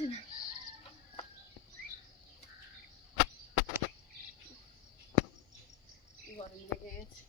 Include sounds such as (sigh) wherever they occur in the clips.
খুলতে পারছি না গরম লেগে গেছে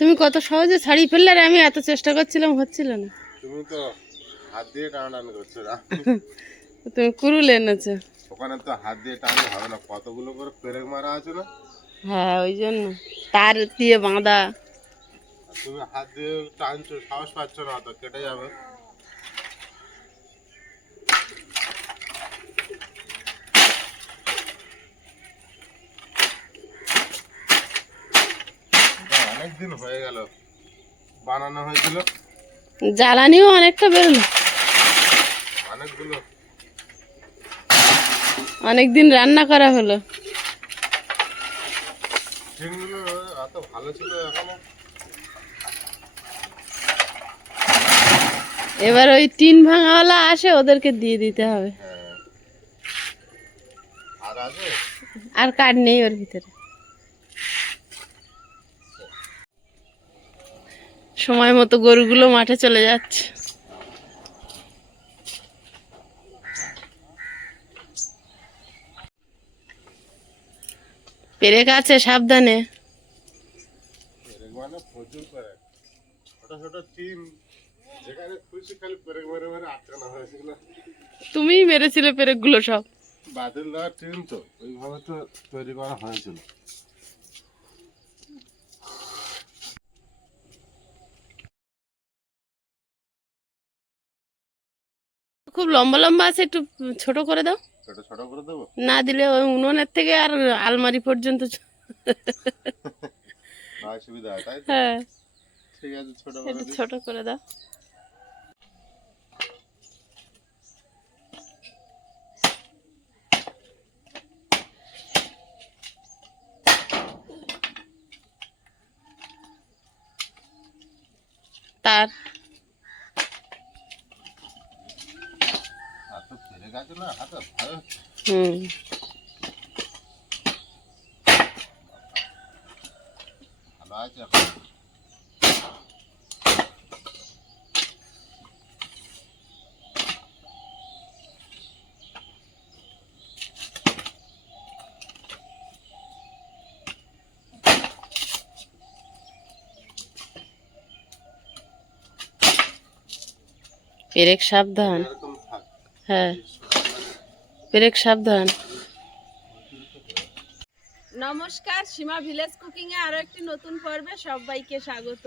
তুমি কত সহজে ছাড়িয়ে ফেললে আর আমি এত চেষ্টা করছিলাম হচ্ছিল না। তুমি তো হাত দিয়ে টানাটানি করছ না? (laughs) তুমি কুরুল এনেছো। ওখানে তো হাত দিয়ে টানলে হবে না কতগুলো করে পেরেক মারা আছে না? হ্যাঁ ওই জন্য। তার দিয়ে বাঁধা। তুমি হাত দিয়ে টানছো সাহস পাচ্ছ না তো কেটে যাবে। দিন হয়ে গেল। বানানো হয়েছিল। জ্বালানিও অনেকটা বেরোলো। অনেকগুলো। অনেক দিন রান্না করা হলো। ট্রেনগুলো এত ভালো ছিল এখনও। এবার ওই টিন ভাঙাওয়ালা আসে ওদেরকে দিয়ে দিতে হবে। হ্যাঁ। আর কাঠ নেই ওর ভিতরে। সময় মতো গরুগুলো মাঠে চলে যাচ্ছে। পেরেক আছে সাবধানে। তুমিই মেরেছিলে পেরেকগুলো সব। বাদল দেওয়ার টিম তো ওইভাবে তো তৈরি করা হয়েছিল। খুব লম্বা লম্বা আছে একটু ছোট করে দাও। ছোট ছোট করে দেবো? না দিলে ওই উনুনের থেকে আর আলমারি পর্যন্ত (laughs) তাই হ্যাঁ। ঠিক আছে করে। ছোট করে দাও। তার আর তো পেরেক আছে না হাতে ভয় হচ্ছে। হুম পেরেক সাবধান। হ্যাঁ। পেরেক, সাবধান। নমস্কার, সীমা ভিলেজ কুকিং এ আরও একটি নতুন পর্বে সবাইকে স্বাগত।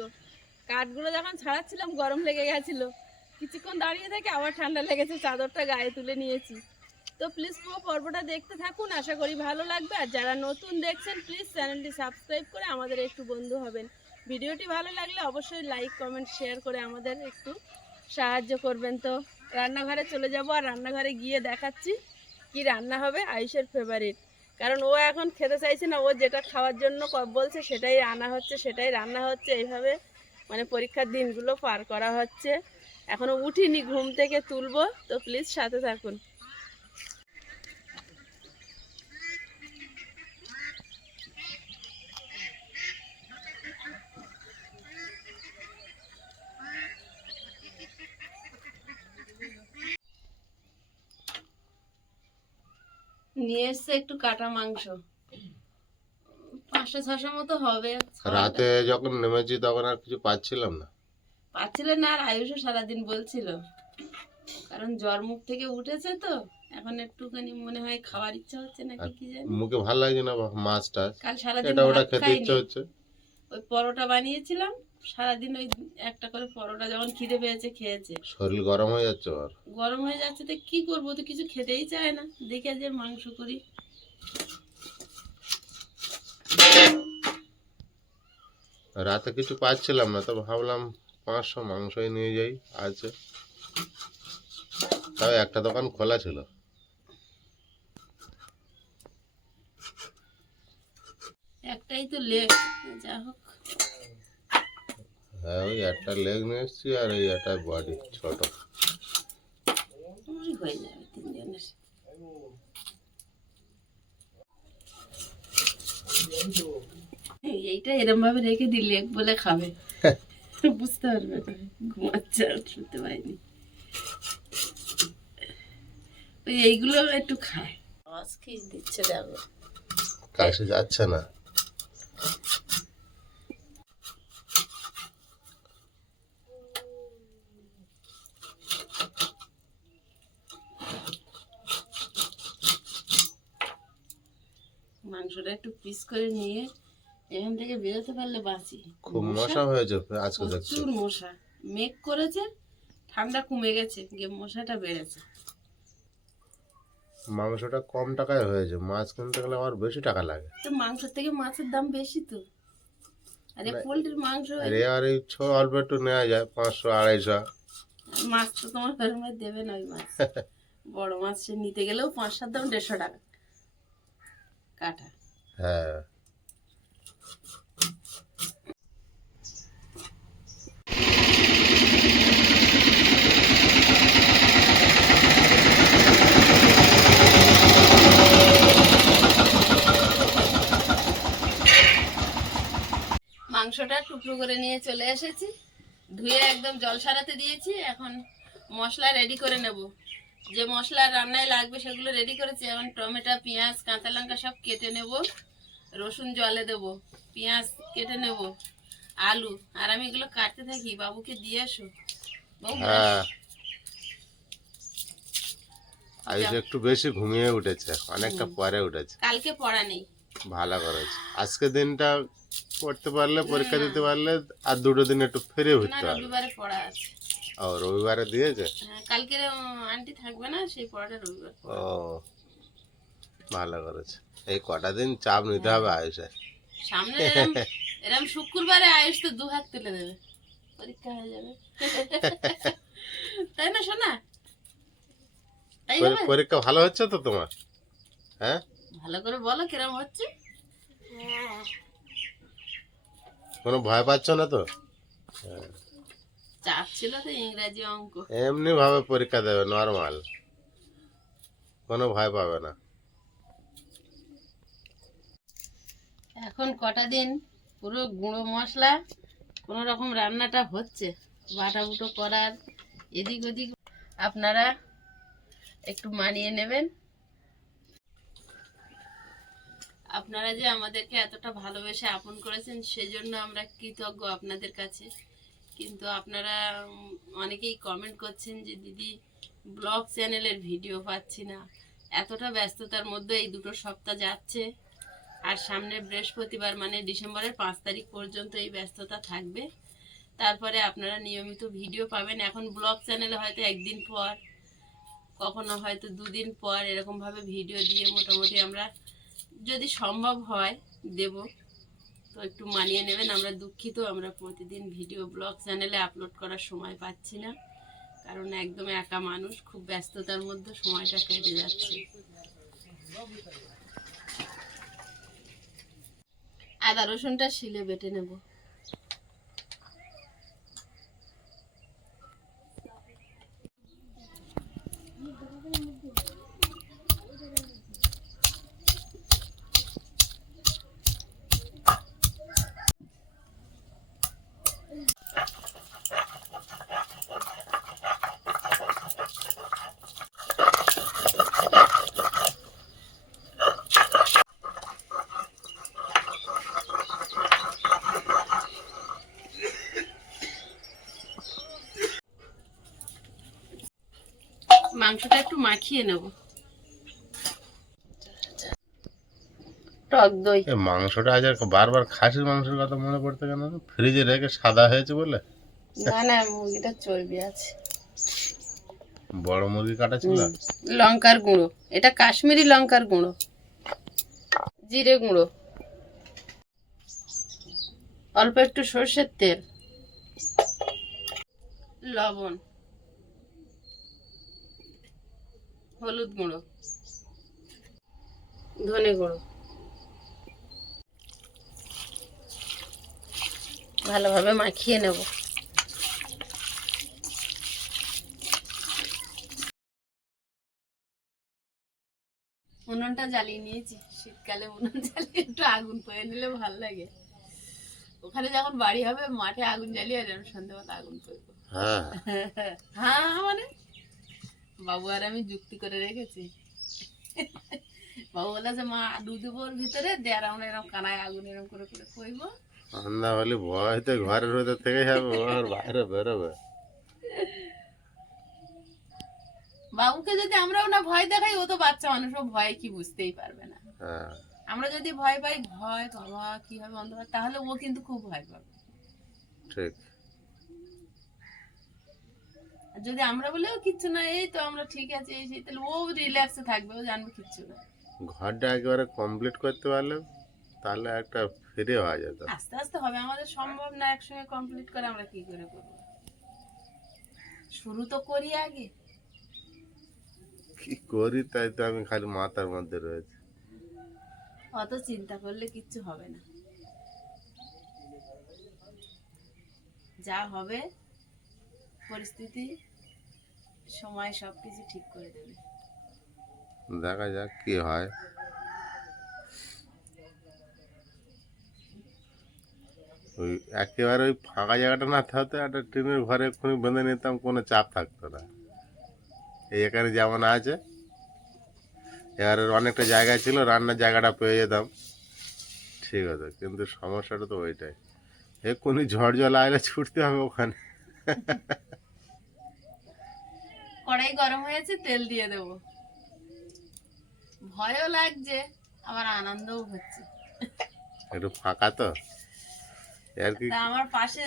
কাঠগুলো যখন ছাড়াচ্ছিলাম, গরম লেগে গেছিল। কিছুক্ষণ দাঁড়িয়ে থেকে আবার ঠান্ডা লেগেছে, চাদরটা গায়ে তুলে নিয়েছি। তো প্লিজ পুরো পর্বটা দেখতে থাকুন, আশা করি ভালো লাগবে। আর যারা নতুন দেখছেন প্লিজ চ্যানেলটি সাবস্ক্রাইব করে আমাদের একটু বন্ধু হবেন। ভিডিওটি ভালো লাগলে অবশ্যই লাইক কমেন্ট শেয়ার করে আমাদের একটু সাহায্য করবেন। তো রান্নাঘরে চলে যাব, আর রান্নাঘরে গিয়ে দেখাচ্ছি। কি রান্না হবে আয়ুষের ফেভারিট কারণ ও এখন খেতে চাইছে না, ও যেটা খাওয়ার জন্য বলছে সেটাই আনা হচ্ছে, সেটাই রান্না হচ্ছে। এইভাবে মানে পরীক্ষার দিনগুলো পার করা হচ্ছে। এখনও উঠিনি, ঘুম থেকে তুলবো। তো প্লিজ সাথে থাকুন। নিয়ে এসছে একটু কাটা মাংস। পাঁচশো ছশো মতো হবে। রাতে যখন নেমেছি তখন আর কিছু পাচ্ছিলাম না। না আর আয়ুষও সারাদিন বলছিল। কারণ জ্বর মুখ থেকে উঠেছে তো এখন একটুখানি মনে হয় খাওয়ার ইচ্ছা হচ্ছে নাকি কি জানি। মুখে ভালো লাগছে না বা- মাছ টাছ কাল সারাদিন এটা ওটা খেতে ইচ্ছে হচ্ছে। ওই পরোটা বানিয়েছিলাম সারাদিন ওই একটা করে পরোটা যখন খিদে পেয়েছে খেয়েছে। শরীর গরম হয়ে যাচ্ছে আর গরম হয়ে যাচ্ছে তো কি করব? তো কিছু খেতেই চায় না। দেখে যে মাংস করি। রাতে কিছু পাচ্ছিলাম না তো ভাবলাম পাঁচশো মাংসই নিয়ে যাই আছে। তাও একটা দোকান খোলা ছিল। একটাই তো লেগ যা হোক। হ্যাঁ ওই একটা লেগ নিয়ে এসেছি আর এই একটা বডি ছোট। ওই যাবে তিনজনের। এই- এইটা এরম ভাবে রেখে দিই লেগ বলে খাবে। (laughs) বুঝতে পারবে না ঘুমাচ্ছে আর শুনতে পাইনি ওই এইগুলো একটু খায়। আওয়াজ কি দিচ্ছে দেখো। কাছে যাচ্ছে না। মাংসটা একটু পিস করে নিয়ে এখান থেকে বেরোতে পারলে বাঁচি। খুব মশা? হয়েছে আজকে প্রচুর মশা। মেঘ করেছে ঠান্ডা কমে গেছে গিয়ে মশাটা বেড়েছে। মাংসটা কম টাকায় হয়েছে মাছ কিনতে গেলে আমার বেশি টাকা লাগে। তো মাংসের থেকে মাছের দাম বেশি তো। আরে পোলট্রির মাংস আরে আর ছো অল্প একটু নেওয়া যায় পাঁচশো আড়াইশো। মাছ তো তোমার ফেরমে দেবে না ওই মাছ। (laughs) বড় মাছ নিতে গেলেও পাঁচ সাত দাম দেড়শো টাকা। কাটা। হ্যাঁ। মাংসটা টুকরো করে নিয়ে চলে এসেছি। ধুয়ে একদম জল সারাতে দিয়েছি। এখন মশলা রেডি করে নেব। যে মশলা রান্নায় লাগবে সেগুলো রেডি করেছি। এখন টমেটো পেঁয়াজ কাঁচা লঙ্কা সব কেটে নেব। রসুন জলে দেব পেঁয়াজ কেটে নেব আলু। আর আমি এগুলো কাটতে থাকি বাবুকে দিয়ে আসো। হ্যাঁ। আজ একটু বেশি ঘুমিয়ে উঠেছে অনেকটা পরে উঠেছে। কালকে পড়া নেই। ভালো করেছে। আজকে দিনটা পড়তে পারলে পরীক্ষা দিতে পারলে আর দুটো দিন একটু ফিরে উঠতে পারবে রবিবারে পড়া আছে। ও রবিবারে দিয়েছে? হ্যাঁ, কালকে আন্টি থাকবে না সেই পড়াটা রবিবার ও ভালো করেছে। এই কটা দিন চাপ নিতে হবে আয়ুষের। সামনে এরম শুক্রবারে আয়ুষ তো দু হাত তুলে দেবে। পরীক্ষা হয়ে যাবে। তাই না শোনা পরীক্ষা ভালো হচ্ছে তো তোমার? হ্যাঁ? ভালো করে বলো কিরম হচ্ছে? কোনো ভয় পাচ্ছ না তো? হ্যাঁ। চাপ ছিল তো ইংরাজি অঙ্ক। এমনি ভাবে পরীক্ষা দেবে নর্মাল কোনো ভয় পাবে না। এখন কটা দিন? পুরো গুঁড়ো মশলা কোনো রকম রান্নাটা হচ্ছে? বাটা বুটো করার এদিক ওদিক। আপনারা একটু মানিয়ে নেবেন। আপনারা যে আমাদেরকে এতটা ভালোবেসে আপন করেছেন সেজন্য আমরা কৃতজ্ঞ আপনাদের কাছে। কিন্তু আপনারা অনেকেই কমেন্ট করছেন যে, দিদি ব্লগ চ্যানেলের ভিডিও পাচ্ছি না। এতটা ব্যস্ততার মধ্যে এই দুটো সপ্তাহ যাচ্ছে। আর সামনে বৃহস্পতিবার মানে ডিসেম্বরের পাঁচ তারিখ পর্যন্ত এই ব্যস্ততা থাকবে। তারপরে আপনারা নিয়মিত ভিডিও পাবেন। এখন ব্লগ চ্যানেলে হয়তো একদিন পর, কখনো হয়তো দুদিন পর এরকমভাবে ভিডিও দিয়ে মোটামুটি আমরা যদি সম্ভব হয় দেব। একটু মানিয়ে নেবেন। আমরা দুঃখিত, আমরা প্রতিদিন ভিডিও ব্লগ চ্যানেলে আপলোড করার সময় পাচ্ছি না। কারণ একদম একা মানুষ, খুব ব্যস্ততার মধ্যে সময়টা কেটে যাচ্ছে। আদা রসুনটা শিলে বেটে নেব। মাংসটা একটু মাখিয়ে নেব। টক দই। এই মাংসটা আজ আর বারবার খাসির মাংসের কথা মনে পড়তে কেন? ফ্রিজে রেখে সাদা হয়েছে বলে? না না মুরগিটা চর্বি আছে। বড় মুরগি কাটা ছিল লঙ্কার গুঁড়ো। এটা কাশ্মীরি লঙ্কার গুঁড়ো। জিরে গুঁড়ো। অল্প একটু সর্ষের তেল। লবণ। হলুদ গুঁড়ো। ধনে গুঁড়ো। ভালোভাবে মাখিয়ে নেব। উনুনটা জ্বালিয়ে নিয়েছি। শীতকালে উনুন (laughs) জ্বালিয়ে একটু আগুন পেয়ে নিলে ভালো লাগে। ওখানে যখন বাড়ি হবে মাঠে আগুন জ্বালিয়ে আর আমি সন্ধ্যেবেলা আগুন করব হ্যাঁ। হ্যাঁ মানে বাবু আর আমি যুক্তি করে রেখেছি। বাবু বলে যে মা আলু দেবো ওর ভিতরে দেয়ার আমরা এরকম কানায় আগুন এরকম করে করে কইবো না হলে ভয়তে ঘরের ভেতর থেকে যাবে ও আর বাইরে বেরোবে। বাবুকে যদি আমরাও না ভয় দেখাই ও তো বাচ্চা মানুষ ও ভয় কি বুঝতেই পারবে না। হ্যাঁ। আমরা যদি ভয় পাই ভয় বাবা কি হবে অন্ধকার তাহলে ও কিন্তু খুব ভয় পাবে। ঠিক। যদি আমরা বলেও কিচ্ছু না এই তো আমরা ঠিক আছে এই সেই তাহলে ও রিল্যাক্সে থাকবে ও জানবে কিচ্ছু না। ঘরটা একেবারে কমপ্লিট করতে পারলে তাহলে একটা ফিরে হওয়া যেত। আস্তে আস্তে হবে আমাদের সম্ভব না একসঙ্গে কমপ্লিট করে আমরা কি করে করব? শুরু তো করি আগে। কি করি তাই তো আমি খালি মাথার মধ্যে রয়েছে। অত চিন্তা করলে কিচ্ছু হবে না। যা হবে পরিস্থিতি সময় সবকিছু ঠিক করে দেবে। দেখা যাক কি হয়। ওই একেবারে ওই ফাঁকা জায়গাটা না থাকতে একটা ট্রেনের ঘরে এক্ষুনি বেঁধে নিতাম, কোনো চাপ থাকতো না। এই এখানে যেমন আছে, এবার অনেকটা জায়গা ছিল, রান্নার জায়গাটা পেয়ে যেতাম। ঠিক আছে, কিন্তু সমস্যাটা তো ওইটাই। এক্ষুনি ঝড় জল আইলে ছুটতে হবে ওখানে। (laughs) কড়াই গরম হয়েছে তেল দিয়ে দেব। ভয়ও লাগছে আবার আনন্দও হচ্ছে। একটু ফাঁকা তো? আর কি আমার পাশে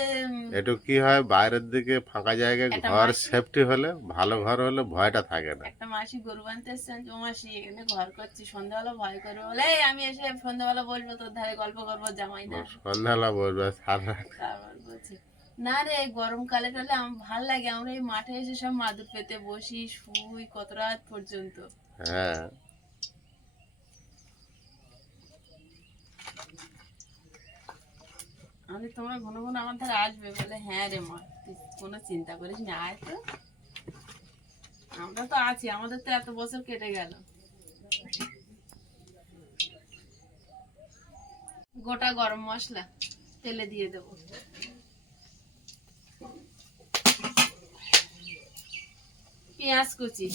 একটু কি হয় বাইরের দিকে ফাঁকা জায়গায় ঘর সেফটি হলে ভালো ঘর হলে ভয়টা থাকে না। একটা মাসি গরু বানতে এসছেন ও মাসি এখানে ঘর করছি সন্ধ্যাবেলা ভয় করবে বলে "এই, আমি এসে সন্ধ্যাবেলা বসবো তোর ধারে গল্প করব জামাই না সন্ধ্যাবেলা বলবে সারা বলছে না রে গরমকালে টালে আমার ভালো লাগে। আমরা এই মাঠে এসে সব মাদুর পেতে বসি শুই কত রাত পর্যন্ত। হ্যাঁ। আমি তোমার ঘন ঘন আমার ধারে আসবে বলে হ্যাঁ রে মা তুই কোনো চিন্তা করিস না আয় তো। আমরা তো আছি আমাদের তো এত বছর কেটে গেল। গোটা গরম মশলা তেলে দিয়ে দেব। পেঁয়াজ কুচি।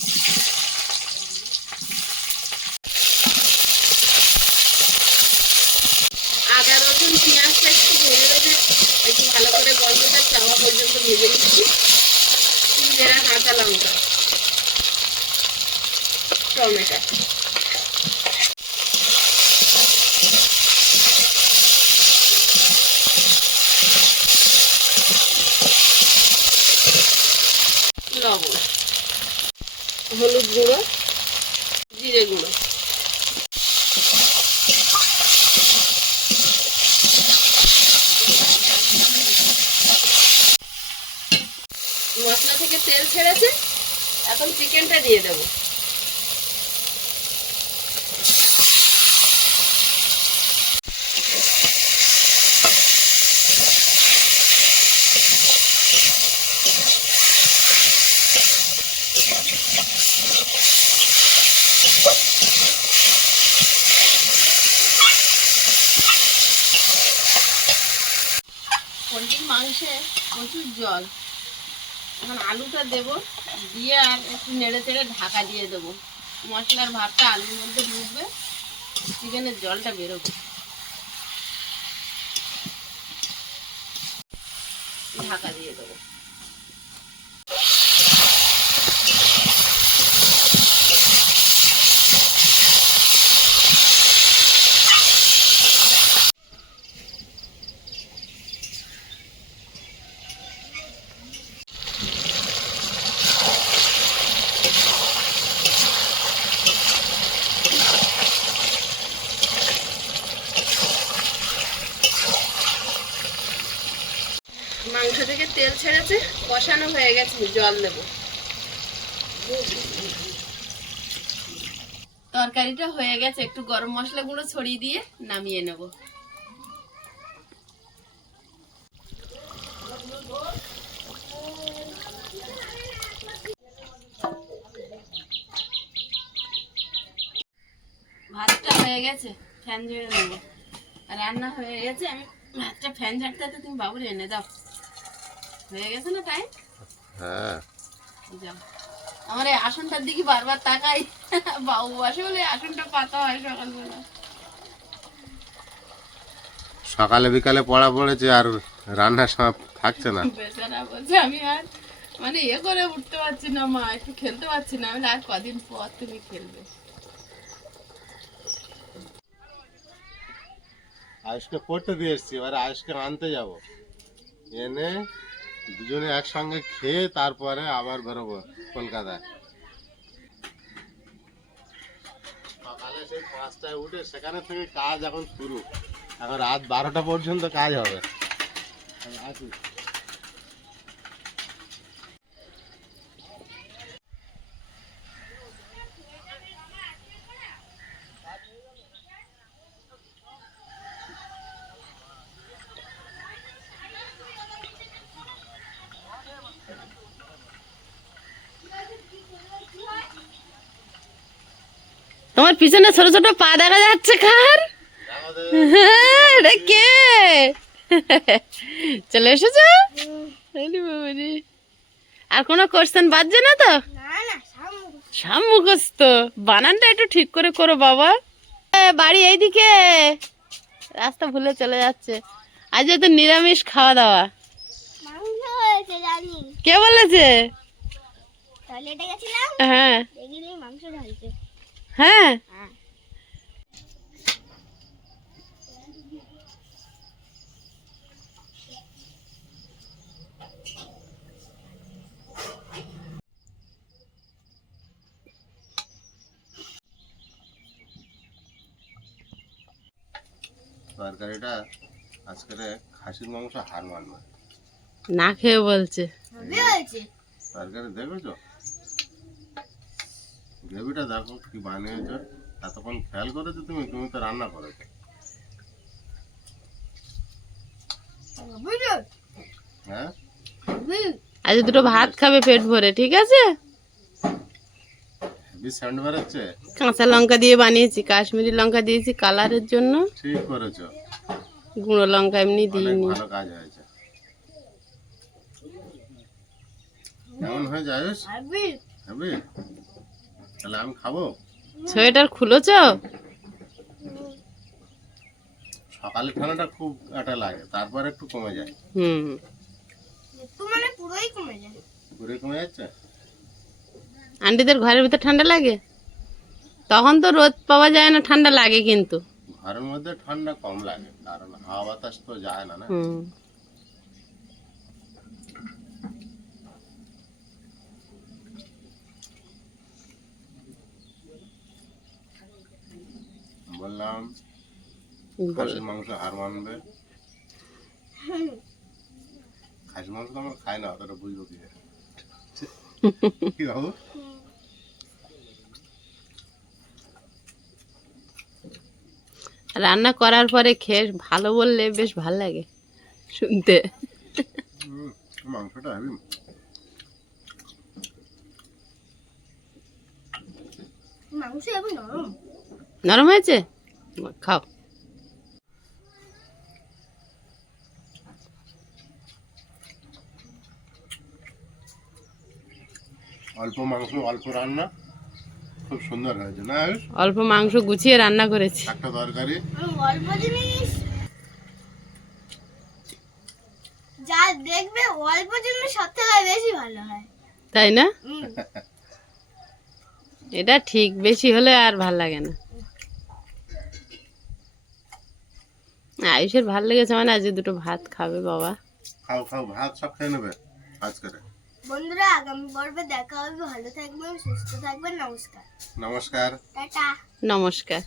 আদা, রসুন, পেঁয়াজটা একটু ভেজে ভেজে একটু ভালো করে গন্ধটা চাওয়া পর্যন্ত ভেজে নিচ্ছি। জিরা কাঁচা লঙ্কা, টমেটো লবণ হলুদ গুঁড়ো জিরে গুঁড়ো মশলা থেকে তেল ছেড়েছে এখন চিকেনটা দিয়ে দেবো। পোলট্রির মাংসে প্রচুর জল। আলুটা দেবো, দিয়ে আর একটু নেড়ে চেড়ে ঢাকা দিয়ে দেবো। মশলার ভাতটা আলুর মধ্যে ঢুকবে, চিকেনের জলটা বেরোবে। ঢাকা দিয়ে দেবো মাংস থেকে তেল ছেড়েছে কষানো হয়ে গেছে জল দেব তরকারিটা হয়ে গেছে, একটু গরম মশলা গুঁড়ো ছড়িয়ে দিয়ে নামিয়ে নেব। ভাতটা হয়ে গেছে, ফ্যান ঝেড়ে নেব। রান্না হয়ে গেছে, আমি ভাতটা ফ্যান ঝাড়তে তুমি বাবুর এনে দাও। হয়ে গেছে না টাইম হ্যাঁ। আমার এই আসনটার দিকে বারবার তাকাই। বাবু বসে বলে আসনটা পাতা হয় সকালবেলা। সকালে বিকালে পড়া পড়েছে আর রান্নার সময় থাকছে না। বেচারা বলছে আমি আর মানে ইয়ে করে উঠতে পারছি না মা একটু খেলতে পারছি না। আমি আর কদিন পর তুমি খেলবে? আয়ুষকে পড়তে দিয়ে এসছি এবার আয়ুষকে আনতে যাব। এনে দুজনে একসঙ্গে খেয়ে তারপরে আবার বেরোবো কলকাতায়। সকালে সেই পাঁচটায় উঠে সেখানে থেকে কাজ এখন শুরু। এখন রাত বারোটা পর্যন্ত কাজ হবে। আসি। পিছনে ছোট ছোট পা দেখা যাচ্ছে কার? কে? চলে এসেছ? আর কোনো কোশ্চেন বাজছে না তো? সব মুখস্থ বানানটা একটু ঠিক করে করো বাবা। বাড়ি এইদিকে। রাস্তা ভুলে চলে যাচ্ছে। আজ তো নিরামিষ খাওয়া দাওয়া। কে বলেছে? হ্যাঁ। মাংস ঢালছে। হ্যাঁ। তরকারিটা আজকে খাসির মাংস হার মানবে। না খেয়ে বলছে। তরকারি দেখেছ? গ্রেভিটা দেখো কি বানিয়েছো এতক্ষণ খেয়াল করেছ তুমি তুমি তো রান্না করেছ হ্যাঁ? আজ দুটো ভাত খাবে পেট ভরে ঠিক আছে? কাঁচা লঙ্কা দিয়ে বানিয়েছি কাশ্মীরি লঙ্কা দিয়েছি কালারের জন্য। ঠিক করেছ। গুঁড়ো লঙ্কা এমনি দিইনি। ভালো কাজ হয়েছে। কেমন হয়েছে আয়ুষ? তাহলে আমি খাব? সোয়েটার খুলেছ? সকালে ঠান্ডাটা খুব একটা লাগে তারপর একটু কমে যায়। হুম। একটু মানে পুরোই কমে যায়। ঘুরে কমে যাচ্ছে? আন্টিদের ঘরের ভিতর ঠান্ডা লাগে? তখন তো রোদ পাওয়া যায় না ঠান্ডা লাগে কিন্তু। ঘরের মধ্যে ঠান্ডা কম লাগে কারণ হাওয়া বাতাস তো যায় না না। বললাম খাসির মাংস হার মানবে খাসির মাংস তো আমরা খাই না অতটা বুঝব কি (laughs) কি বাবু? রান্না করার পরে খেয়ে ভালো বললে বেশ ভালো লাগে শুনতে। মাংসটা হেভি নরম? নরম হয়েছে? খাও। অল্প মাংস অল্প রান্না। খুব সুন্দর হয়েছে না? অল্প মাংস গুছিয়ে রান্না করেছি। একটা তরকারি। অল্প জিনিস। যা দেখবে অল্প জিনিস সব থেকে বেশি ভালো হয়। তাই না? এটা ঠিক বেশি হলে আর ভালো লাগে না। আয়ুষের ভালো লেগেছে মানে আজকে দুটো ভাত খাবে বাবা। খাও খাও ভাত সব খেয়ে নেবে আজকে বন্ধুরা আগামী পর্বে দেখা হবে ভালো থাকবেন সুস্থ থাকবেন নমস্কার। নমস্কার। টাটা। নমস্কার।